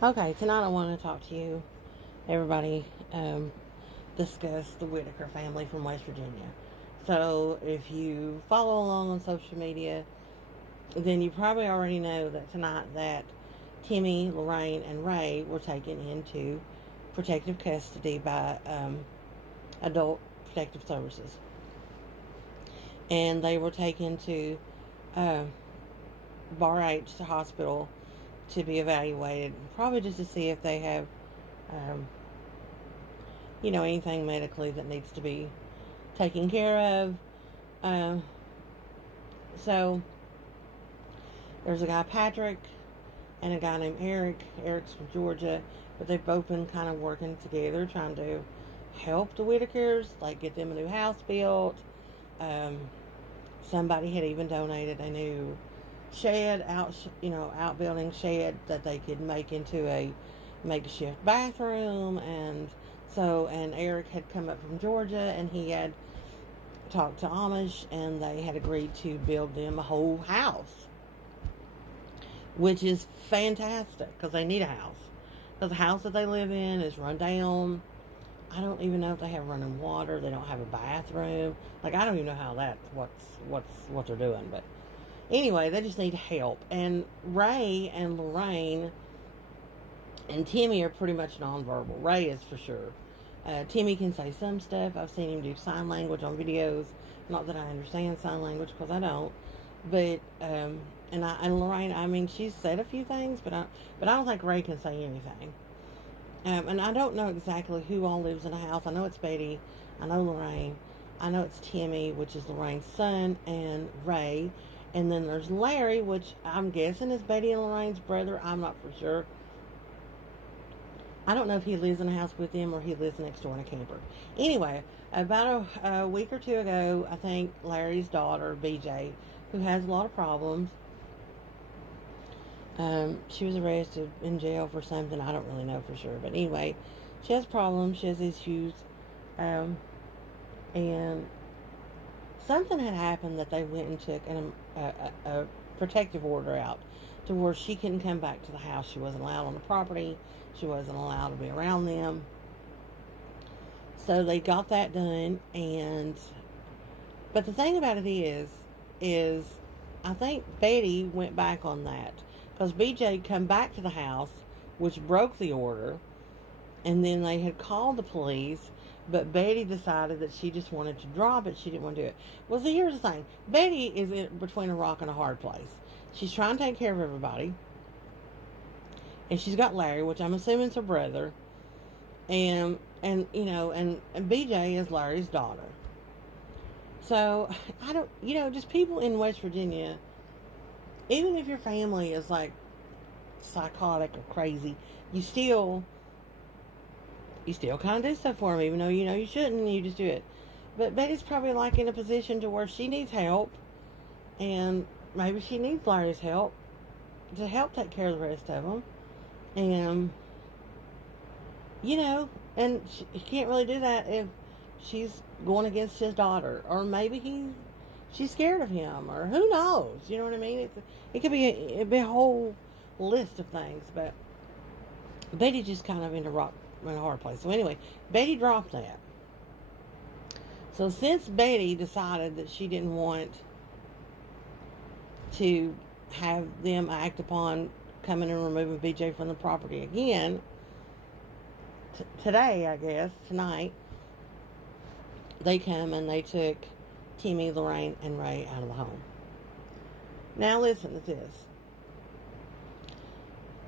Okay, tonight I want to talk to you, everybody, discuss the Whittaker family from West Virginia. So, if you follow along on social media, then you probably already know that tonight that Timmy, Lorraine, and Ray were taken into protective custody by Adult Protective Services. And they were taken to uh, Bar H, the hospital, to be evaluated, probably just to see if they have um, anything medically that needs to be taken care of. Uh, so there's a guy, Patrick, and a guy named Eric. Eric's from Georgia, but they've both been kind of working together, trying to help the Whittakers, like get them a new house built. Um, Somebody had even donated a new shed, outbuilding shed that they could make into a makeshift bathroom. And Eric had come up from Georgia, and he had talked to Amish, and they had agreed to build them a whole house, which is fantastic because they need a house. Because the house that they live in is run down. I don't even know if they have running water. They don't have a bathroom. Like, I don't even know how what they're doing. But anyway, they just need help. And Ray and Lorraine and Timmy are pretty much nonverbal. Ray is for sure. Timmy can say some stuff. I've seen him do sign language on videos. Not that I understand sign language, because I don't. But and Lorraine, I mean, she's said a few things, but I don't think Ray can say anything. And I don't know exactly who all lives in a house. I know it's Betty. I know Lorraine. I know it's Timmy, which is Lorraine's son, and Ray. And then there's Larry, which I'm guessing is Betty and Lorraine's brother. I'm not for sure. I don't know if he lives in a house with them or he lives next door in a camper. Anyway, about a week or two ago, I think Larry's daughter, BJ, who has a lot of problems, she was arrested in jail for something. I don't really know for sure. But anyway, she has problems. She has issues. And something had happened that they went and took a protective order out to where she couldn't come back to the house. She wasn't allowed on the property. She wasn't allowed to be around them. So they got that done. But the thing about it is I think Betty went back on that because BJ come back to the house, which broke the order, and then they had called the police, but Betty decided that she just wanted to drop it. She didn't want to do it. Well, see, here's the thing. Betty is between a rock and a hard place. She's trying to take care of everybody, and she's got Larry, which I'm assuming is her brother, and BJ is Larry's daughter. So, I don't, just people in West Virginia, even if your family is like psychotic or crazy, you still kind of do stuff for them, even though you shouldn't, and you just do it. But Betty's probably like in a position to where she needs help, and maybe she needs Larry's help to help take care of the rest of them. And, and she can't really do that if she's going against his daughter, or maybe she's scared of him, or who knows? You know what I mean? It could be a whole list of things, but Betty just kind of in a hard place. So anyway, Betty dropped that. So since Betty decided that she didn't want to have them act upon coming and removing BJ from the property again, today, I guess, tonight, they come and they took Timmy, Lorraine, and Ray out of the home. Now listen to this.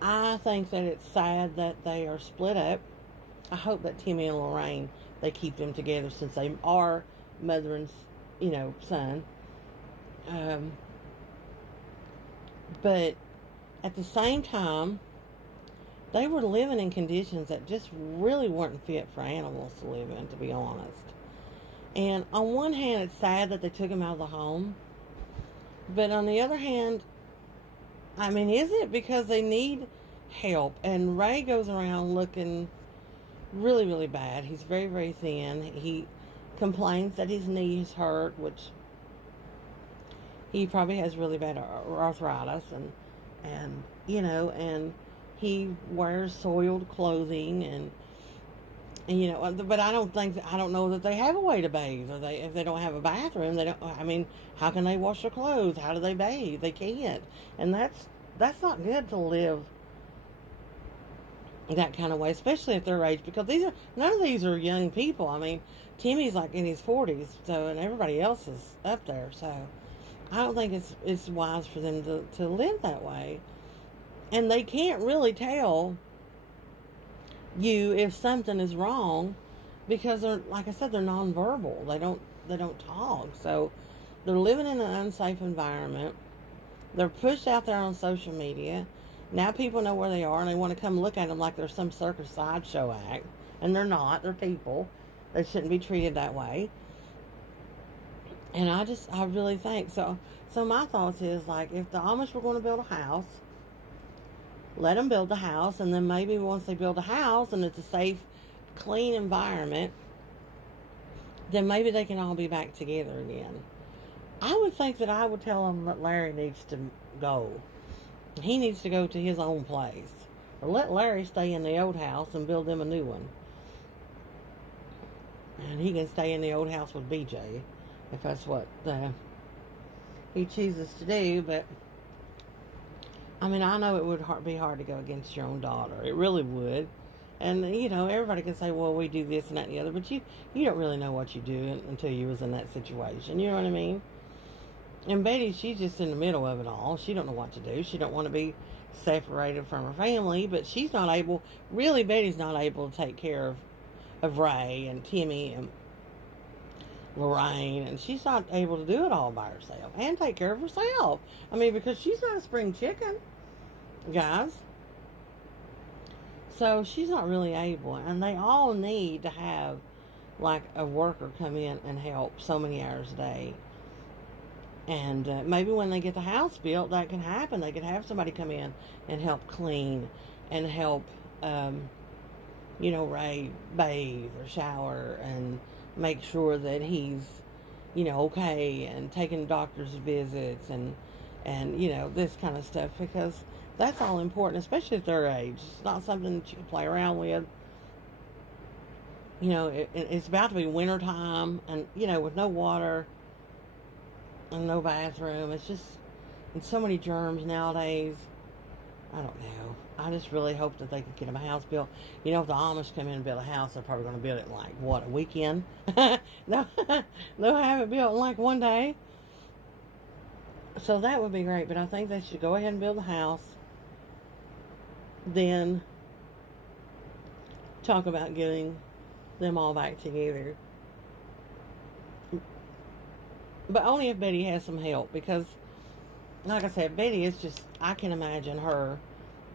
I think that it's sad that they are split up. I hope that Timmy and Lorraine, they keep them together since they are mother and, son. But at the same time, they were living in conditions that just really weren't fit for animals to live in, to be honest. And on one hand, it's sad that they took him out of the home. But on the other hand, I mean, is it because they need help? And Ray goes around looking really, really bad. He's very, very thin. He complains that his knees hurt, which he probably has really bad arthritis. And he wears soiled clothing, and but I don't know that they have a way to bathe, or if they don't have a bathroom, they don't. I mean, how can they wash their clothes? How do they bathe? They can't, and that's not good to live that kind of way, especially at their age, because none of these are young people. I mean, Timmy's like in his 40s, so, and everybody else is up there, so I don't think it's wise for them to live that way. And they can't really tell you if something is wrong, because they're, like I said, they're nonverbal. They don't talk. So they're living in an unsafe environment. They're pushed out there on social media. Now people know where they are, and they want to come look at them like they're some circus sideshow act, and they're not. They're people. They shouldn't be treated that way. And I really think so. So my thoughts is, like, if the Amish were going to build a house, let them build the house, and then maybe once they build a house and it's a safe, clean environment, then maybe they can all be back together again. I would think that I would tell them that Larry needs to go. He needs to go to his own place. Or let Larry stay in the old house and build them a new one. And he can stay in the old house with BJ, if that's what he chooses to do. But I mean, I know it would be hard to go against your own daughter. It really would. And, everybody can say, well, we do this and that and the other. But you don't really know what you do until you was in that situation. You know what I mean? And Betty, she's just in the middle of it all. She don't know what to do. She don't want to be separated from her family. But she's not able, really, Betty's not able to take care of Ray and Timmy and Lorraine, and she's not able to do it all by herself and take care of herself. I mean, because she's not a spring chicken, guys. So she's not really able, and they all need to have like a worker come in and help so many hours a day. And maybe when they get the house built, that can happen. They could have somebody come in and help clean and help Ray bathe or shower and make sure that he's, okay, and taking doctor's visits and this kind of stuff, because that's all important, especially at their age. It's not something that you can play around with. It's about to be winter time, and, with no water and no bathroom. It's just, and so many germs nowadays. I don't know. I just really hope that they can get them a house built. If the Amish come in and build a house, they're probably going to build it in a weekend? They'll have it built in one day. So that would be great. But I think they should go ahead and build the house. Then talk about getting them all back together. But only if Betty has some help, because, like I said, Betty is just, I can imagine her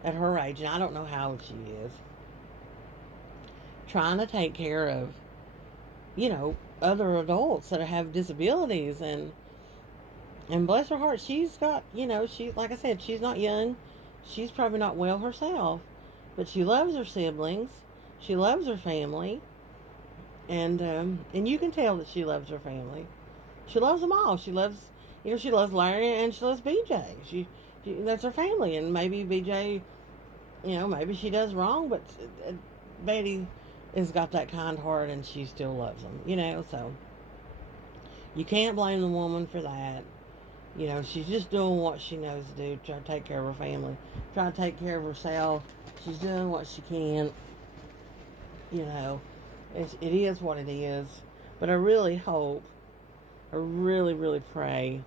at her age, and I don't know how old she is, trying to take care of, other adults that have disabilities, and bless her heart, she's got, like I said, she's not young, she's probably not well herself, but she loves her siblings, she loves her family, and you can tell that she loves her family. She loves them all. She loves, she loves Larry, and she loves BJ. She that's her family, and maybe BJ, maybe she does wrong, but Betty has got that kind heart, and she still loves them, so you can't blame the woman for that. She's just doing what she knows to do, try to take care of her family, try to take care of herself. She's doing what she can. It is what it is. But I really hope, I really, really pray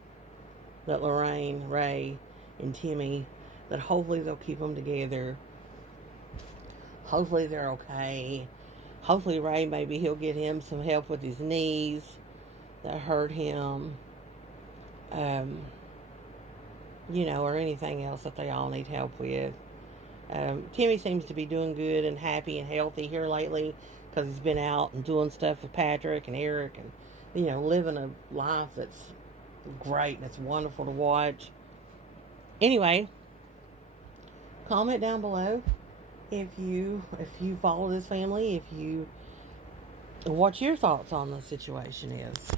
that Lorraine, Ray, and Timmy, that hopefully they'll keep them together. Hopefully they're okay. Hopefully Ray, maybe he'll get him some help with his knees that hurt him. Or anything else that they all need help with. Timmy seems to be doing good and happy and healthy here lately, because he's been out and doing stuff with Patrick and Eric, and living a life that's great and it's wonderful to watch. Anyway, comment down below if you follow this family, what your thoughts on the situation is.